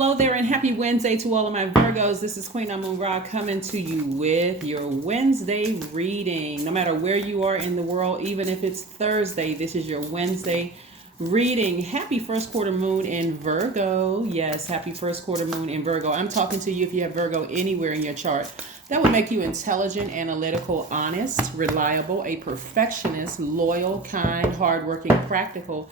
hello there, and happy Wednesday to all of my Virgos. This is Queen Amun Ra coming to you with your Wednesday reading. No matter where you are in the world, even if it's Thursday, this is your Wednesday reading. Happy first quarter moon in Virgo. Yes, happy first quarter moon in Virgo. I'm talking to you if you have Virgo anywhere in your chart. That would make you intelligent, analytical, honest, reliable, a perfectionist, loyal, kind, hardworking, practical,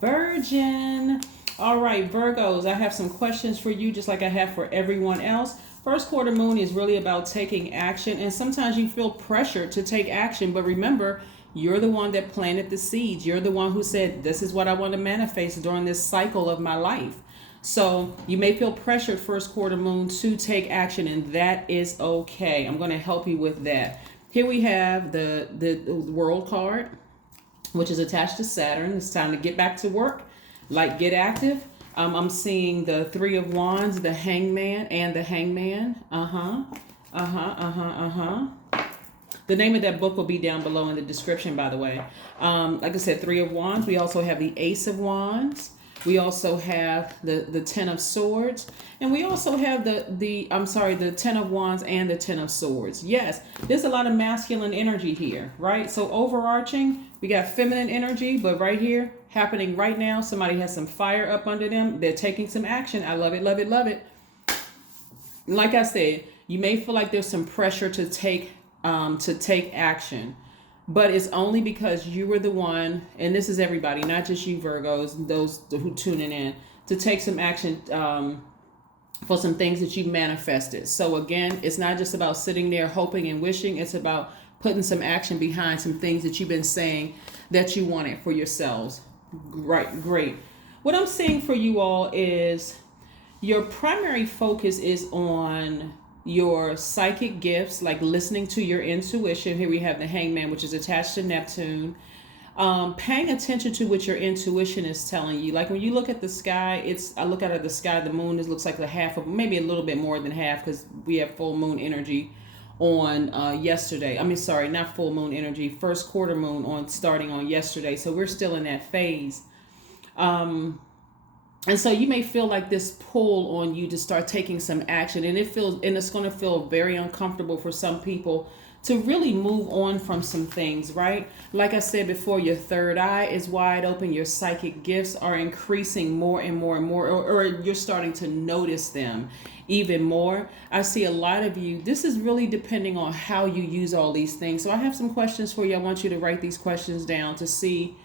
virgin. All right, Virgos, I have some questions for you, just like I have for everyone else. First quarter moon is really about taking action, and sometimes you feel pressure to take action, but remember, you're the one that planted the seeds. You're the one who said, this is what I want to manifest during this cycle of my life. So you may feel pressured first quarter moon to take action, and that is okay. I'm going to help you with that. Here we have the World card, which is attached to Saturn. It's time to get back to work. Like, get active. I'm seeing the Three of Wands, the Hangman, and the Hangman. The name of that book will be down below in the description, by the way. Like I said, Three of Wands. We also have the Ace of Wands. We also have the Ten of Swords. And we also have the Ten of Wands and the Ten of Swords. Yes, there's a lot of masculine energy here, right? So overarching, we got feminine energy, but right here, happening right now, somebody has some fire up under them. They're taking some action. I love it, love it, love it. Like I said, you may feel like there's some pressure to take action, but it's only because you were the one, and this is everybody, not just you Virgos, those who tuning in, to take some action for some things that you manifested. So again, it's not just about sitting there hoping and wishing. It's about putting some action behind some things that you've been saying that you wanted for yourselves. Right, great. What I'm saying for you all is your primary focus is on your psychic gifts, like listening to your intuition. Here we have the Hangman, which is attached to Neptune. Paying attention to what your intuition is telling you. Like when you look at the sky, I look out at the sky, the moon looks like the half of, maybe a little bit more than half, because we have full moon energy on yesterday. Not full moon energy, first quarter moon starting on yesterday. So we're still in that phase. And so you may feel like this pull on you to start taking some action, and it's going to feel very uncomfortable for some people to really move on from some things, right? Like I said before, your third eye is wide open. Your psychic gifts are increasing more and more and more, or you're starting to notice them even more. I see a lot of you. This is really depending on how you use all these things. So I have some questions for you. I want you to write these questions down to see,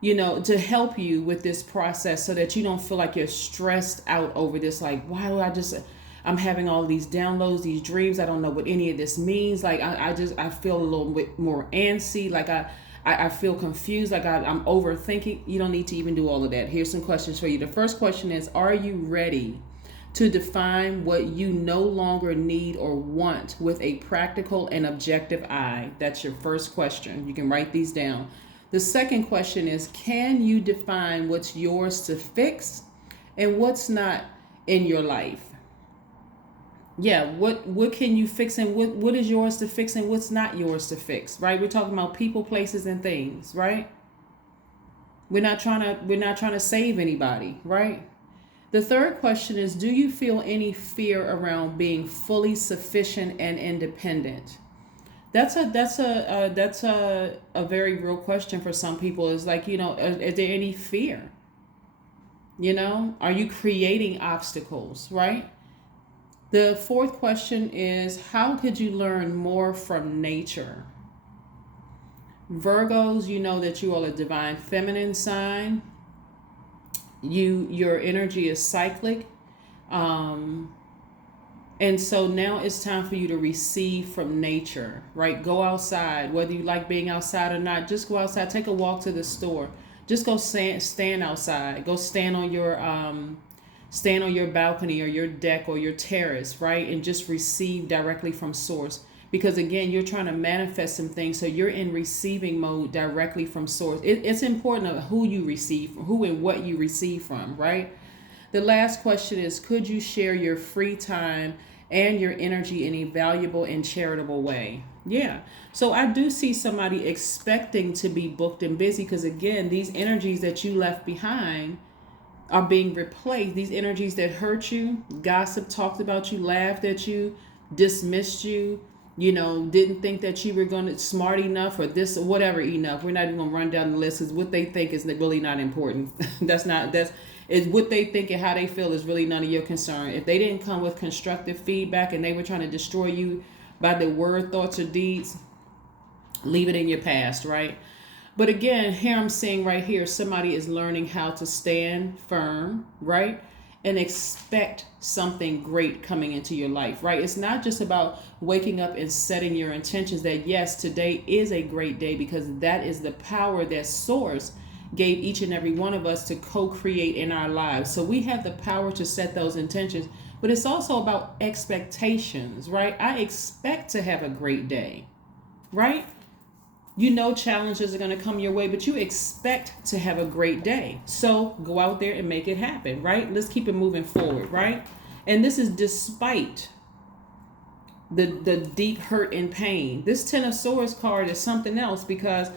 to help you with this process, so that you don't feel like you're stressed out over this. Like, why do I'm having all these downloads, these dreams. I don't know what any of this means. Like, I feel a little bit more antsy. Like I feel confused. Like I'm overthinking. You don't need to even do all of that. Here's some questions for you. The first question is, are you ready to define what you no longer need or want with a practical and objective eye? That's your first question. You can write these down. The second question is, can you define what's yours to fix and what's not in your life? Yeah, what can you fix, and what is yours to fix and what's not yours to fix, right? We're talking about people, places, and things, right? We're not trying to save anybody, right? The third question is, do you feel any fear around being fully sufficient and independent? That's a very real question for some people. Is like, is there any fear? Are you creating obstacles, right? The fourth question is, how could you learn more from nature? Virgos, you know that you are a divine feminine sign. Your energy is cyclic. And so now it's time for you to receive from nature, right? Go outside, whether you like being outside or not. Just go outside, take a walk to the store. Just go stand outside. Go stand on your balcony or your deck or your terrace, right? And just receive directly from source. Because again, you're trying to manifest some things. So you're in receiving mode directly from source. It's important of who you receive, who and what you receive from, right? The last question is, could you share your free time and your energy in a valuable and charitable way? Yeah. So I do see somebody expecting to be booked and busy, because again, these energies that you left behind are being replaced. These energies that hurt you, gossip, talked about you, laughed at you, dismissed you, didn't think that you were going to smart enough or this or whatever enough. We're not even going to run down the list because what they think is really not important. It's what they think and how they feel is really none of your concern. If they didn't come with constructive feedback and they were trying to destroy you by their word, thoughts, or deeds, leave it in your past, right? But again, here I'm seeing right here, somebody is learning how to stand firm, right? And expect something great coming into your life, right? It's not just about waking up and setting your intentions that, yes, today is a great day, because that is the power that Source gave each and every one of us to co-create in our lives. So we have the power to set those intentions, but it's also about expectations, right? I expect to have a great day, right? Challenges are going to come your way, but you expect to have a great day. So go out there and make it happen, right? Let's keep it moving forward, right? And this is despite the deep hurt and pain. This Ten of Swords card is something else, because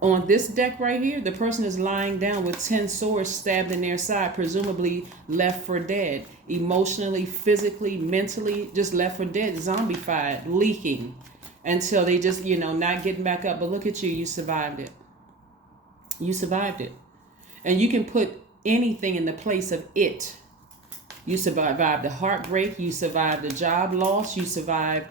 on this deck right here, the person is lying down with 10 swords stabbed in their side, presumably left for dead, emotionally, physically, mentally, just left for dead, zombified, leaking, until they just, not getting back up. But look at you, you survived it. You survived it. And you can put anything in the place of it. You survived the heartbreak. You survived the job loss. You survived,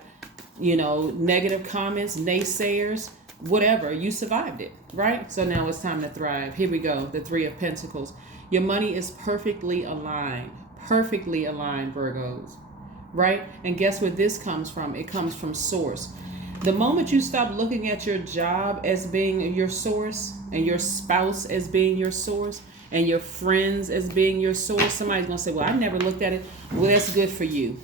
negative comments, naysayers, whatever. You survived it, right? So now it's time to thrive. Here we go. The Three of Pentacles. Your money is perfectly aligned. Perfectly aligned, Virgos. Right? And guess where this comes from? It comes from Source. The moment you stop looking at your job as being your source, and your spouse as being your source, and your friends as being your source, somebody's going to say, well, I never looked at it. Well, that's good for you.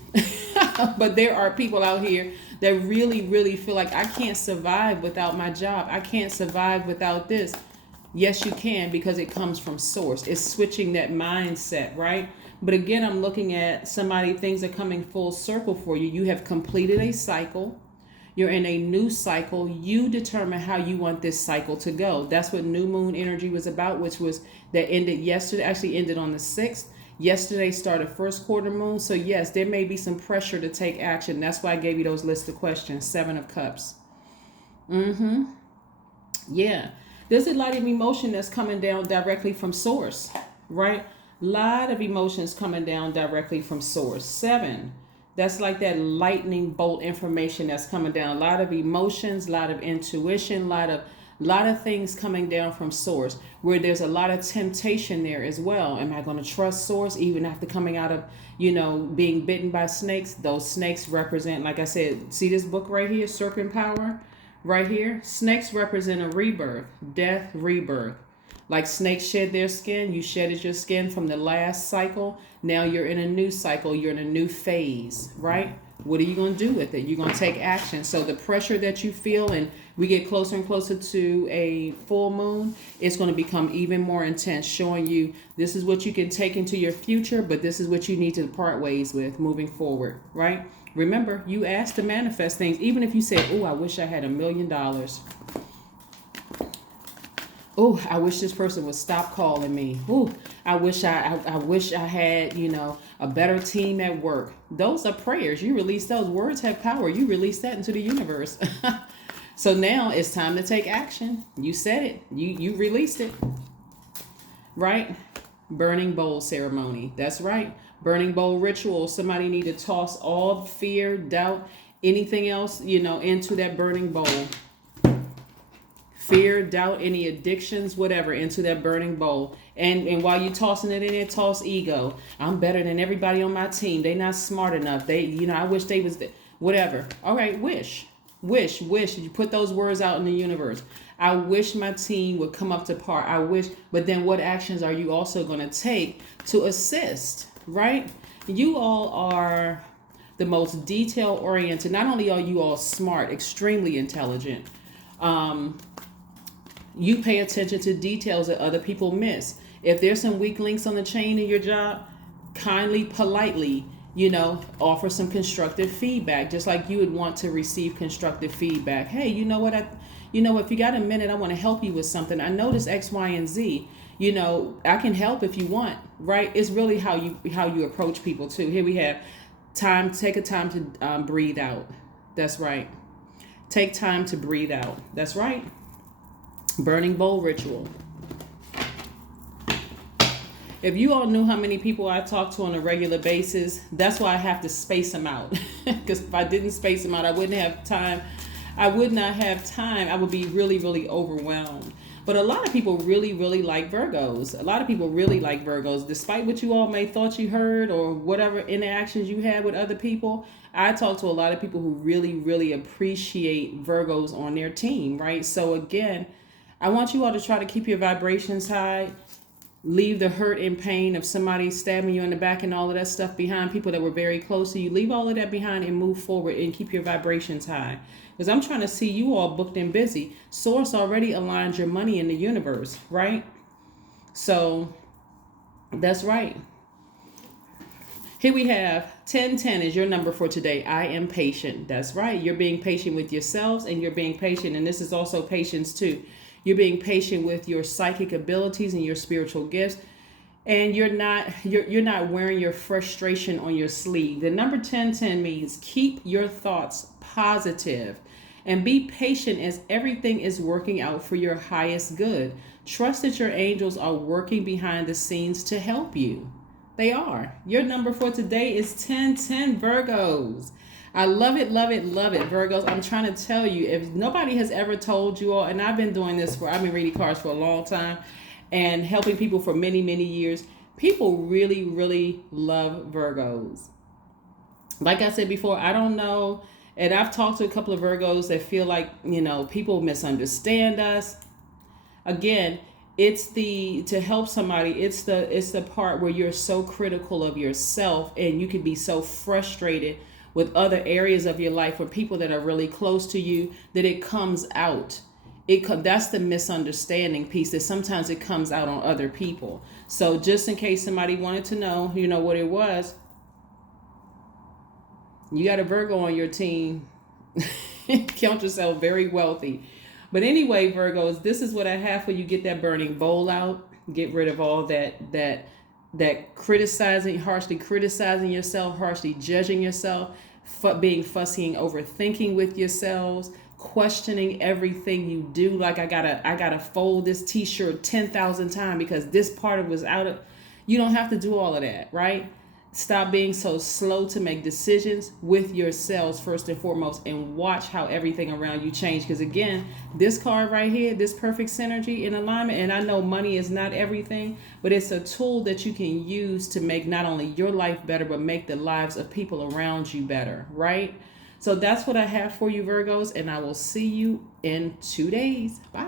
But there are people out here that really, really feel like, I can't survive without my job. I can't survive without this. Yes, you can, because it comes from Source. It's switching that mindset, right? But again, I'm looking at somebody, things are coming full circle for you. You have completed a cycle. You're in a new cycle. You determine how you want this cycle to go. That's what new moon energy was about, which was that ended yesterday, actually ended on the 6th. Yesterday started first quarter moon. So yes, there may be some pressure to take action. That's why I gave you those list of questions. 7 of Cups. Yeah. There's a lot of emotion that's coming down directly from Source, right? A lot of emotions coming down directly from Source. 7. That's like that lightning bolt information that's coming down. A lot of emotions, a lot of intuition, a lot of things coming down from Source, where there's a lot of temptation there as well. Am I going to trust Source even after coming out of, being bitten by snakes? Those snakes represent, like I said, see this book right here, Serpent Power, right here? Snakes represent a rebirth, death, rebirth. Like snakes shed their skin, you shedded your skin from the last cycle. Now you're in a new cycle. You're in a new phase, right? What are you going to do with it? You're going to take action. So the pressure that you feel, and we get closer and closer to a full moon, it's going to become even more intense, showing you this is what you can take into your future, but this is what you need to part ways with moving forward, right? Remember, you asked to manifest things. Even if you said, oh, I wish I had $1 million. Oh, I wish this person would stop calling me. Oh, I wish I had, a better team at work. Those are prayers. You release those. Words have power. You release that into the universe. So now it's time to take action. You said it. You released it. Right? Burning bowl ceremony. That's right. Burning bowl ritual. Somebody need to toss all fear, doubt, anything else, into that burning bowl. Fear, doubt, any addictions, whatever, into that burning bowl. And while you're tossing it in there, toss ego. I'm better than everybody on my team. They not smart enough. I wish they was, whatever. All right, wish. You put those words out in the universe. I wish my team would come up to par. I wish, but then what actions are you also going to take to assist, right? You all are the most detail oriented. Not only are you all smart, extremely intelligent, you pay attention to details that other people miss. If there's some weak links on the chain in your job, kindly, politely, offer some constructive feedback, just like you would want to receive constructive feedback. Hey, you know what? If you got a minute, I want to help you with something. I noticed X, Y, and Z. I can help if you want. right? It's really how you approach people too. Here we have time. Take a time to breathe out. That's right. Take time to breathe out. That's right. Burning bowl ritual. If you all knew how many people I talk to on a regular basis, that's why I have to space them out. Because if I didn't space them out, I wouldn't have time. I would not have time. I would be really, really overwhelmed. But a lot of people really, really like Virgos. A lot of people really like Virgos. Despite what you all may thought you heard or whatever interactions you had with other people, I talk to a lot of people who really, really appreciate Virgos on their team, right? So again, I want you all to try to keep your vibrations high. Leave the hurt and pain of somebody stabbing you in the back and all of that stuff behind, people that were very close to you. Leave all of that behind and move forward and keep your vibrations high. Because I'm trying to see you all booked and busy. Source already aligns your money in the universe, right? So that's right. Here we have 1010 is your number for today. I am patient. That's right. You're being patient with yourselves and you're being patient. And this is also patience too. You're being patient with your psychic abilities and your spiritual gifts. And you're not wearing your frustration on your sleeve. The number 1010 means keep your thoughts positive and be patient as everything is working out for your highest good. Trust that your angels are working behind the scenes to help you. They are. Your number for today is 1010, Virgos. I love it, love it, love it, Virgos. I'm trying to tell you, if nobody has ever told you all, and I've been doing this I've been reading cards for a long time and helping people for many, many years. People really, really love Virgos. Like I said before, I don't know. And I've talked to a couple of Virgos that feel like, people misunderstand us. Again, to help somebody, it's the part where you're so critical of yourself and you can be so frustrated with other areas of your life or people that are really close to you that it comes out. That's the misunderstanding piece, that sometimes it comes out on other people. So just in case somebody wanted to know, what it was, you got a Virgo on your team. Count yourself very wealthy. But anyway, Virgos, this is what I have for you. Get that burning bowl out. Get rid of all that harshly criticizing yourself, harshly judging yourself, being fussy and overthinking with yourselves, questioning everything you do. Like I gotta fold this t-shirt 10,000 times because this part of it was out of. You don't have to do all of that, right? Stop being so slow to make decisions with yourselves first and foremost, and watch how everything around you change. Because again, this card right here, this perfect synergy in alignment, and I know money is not everything, but it's a tool that you can use to make not only your life better, but make the lives of people around you better, right? So that's what I have for you, Virgos, and I will see you in 2 days. Bye.